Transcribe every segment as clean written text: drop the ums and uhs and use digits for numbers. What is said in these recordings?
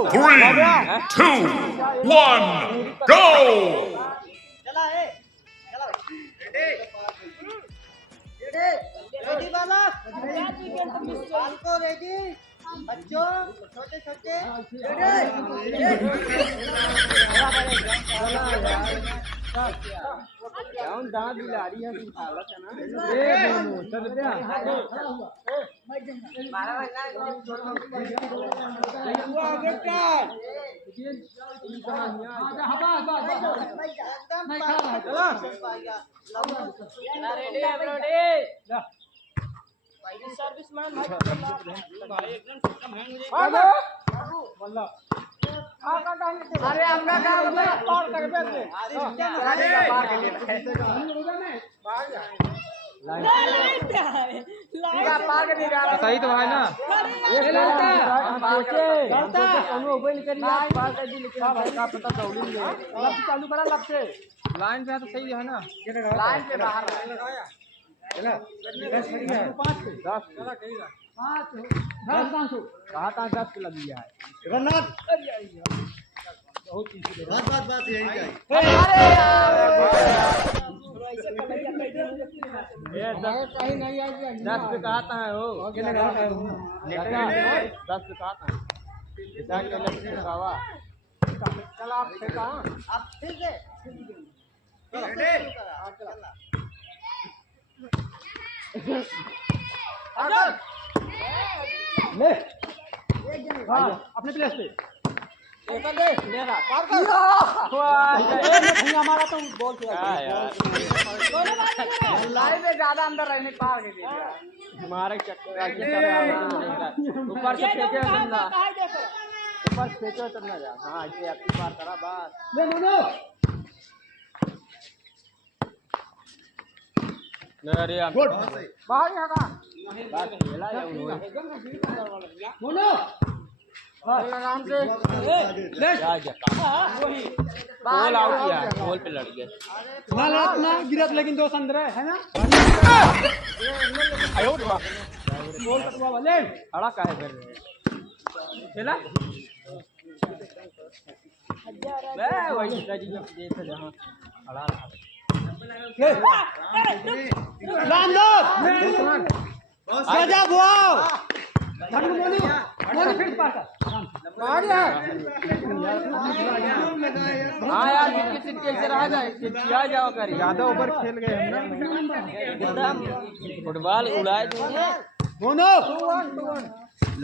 3, 2, 1, go! चला है चलो रेडी रेडी बालक बालको रेडी बच्चों छोटे छोटे दांत बिलाड़ी है हालत है ना अरे अपना काम में और कर बेटे सही तो है ना चालू करा लब से लाइन पे तो सही है ना लाइन पे बाहर दस लगी है बस यही चाहिए दस पे कहा था हो 10 पे कहा था चल आप फिर से ले अपने प्लेस पे हमारा तो बॉल लाइन में ज्यादा अंदर रहने पार हमारे चक्कर ऊपर से फेंके ऊपर फेंके चलना जा हाँ ऐसे आपकी पार करा बस ले मोनो अरे गुड बाहर हटा बस खेला है मोनो आराम से ले बॉल आउट किया बॉल पे लड़ गया हालात ना गिरत लेकिन दोस्त अंदर है ना आयो बॉल कटवा वाले अड़ा काहे कर रहे खेला ले वही जी देख जहां अड़ा लांदर आजा वाओ मोनो फिर पास हाँ यार किसी कैसे रह जाए चिचिया जाओ कर ज्यादा ओवर खेल गए हम ना एकदम फुटबॉल उड़ाए देंगे मोनो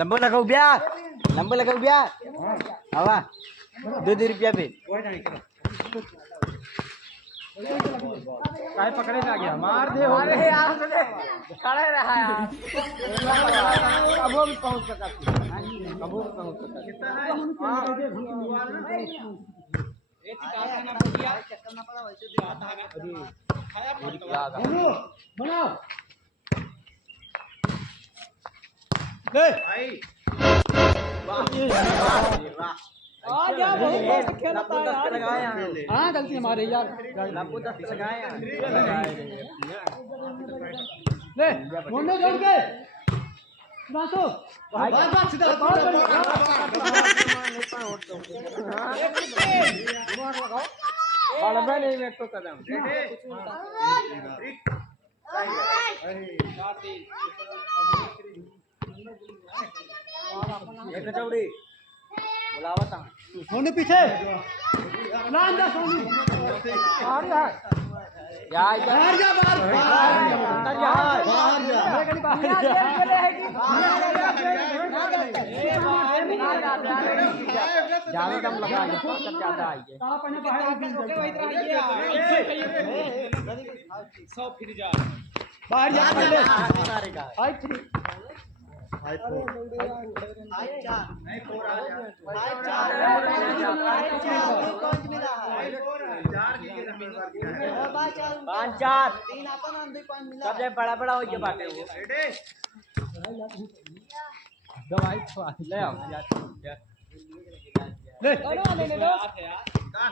लंबो लगाओ ब्याह हवा 2 रुपया पे काय पकड़े ना गया मार दे हो अरे यार खड़े रहा यार अब भी पहुंच सका अब भी पहुंच सका चक्कर ना पड़ा वैसे दिखाता है बनाओ ले भाई आज यार बहुत मस्त खेला था यार हां गलती हमारी यार लापो 10 लगाए ले मोनो जोड़ के बासो बस सीधा बाल में नहीं मैं तो कदम एक चौड़ी बुलावता सोनी पीछे नाम जा सोनी और यार बाहर जा बाहर जाने कम लगा ज्यादा आइए 100 फिर जा बाहर जा पहले आई थ्री आई चार नहीं 4 आ जा पाँच चार 3 अपन अंदर पॉइंट मिला सबसे बड़ा हो गया बाटे वो दवाई ले आओ ले ले लो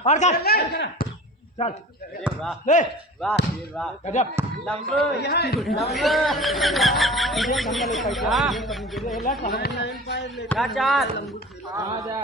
पार कर चल ले वाह गजब लंबे हां चार आ जा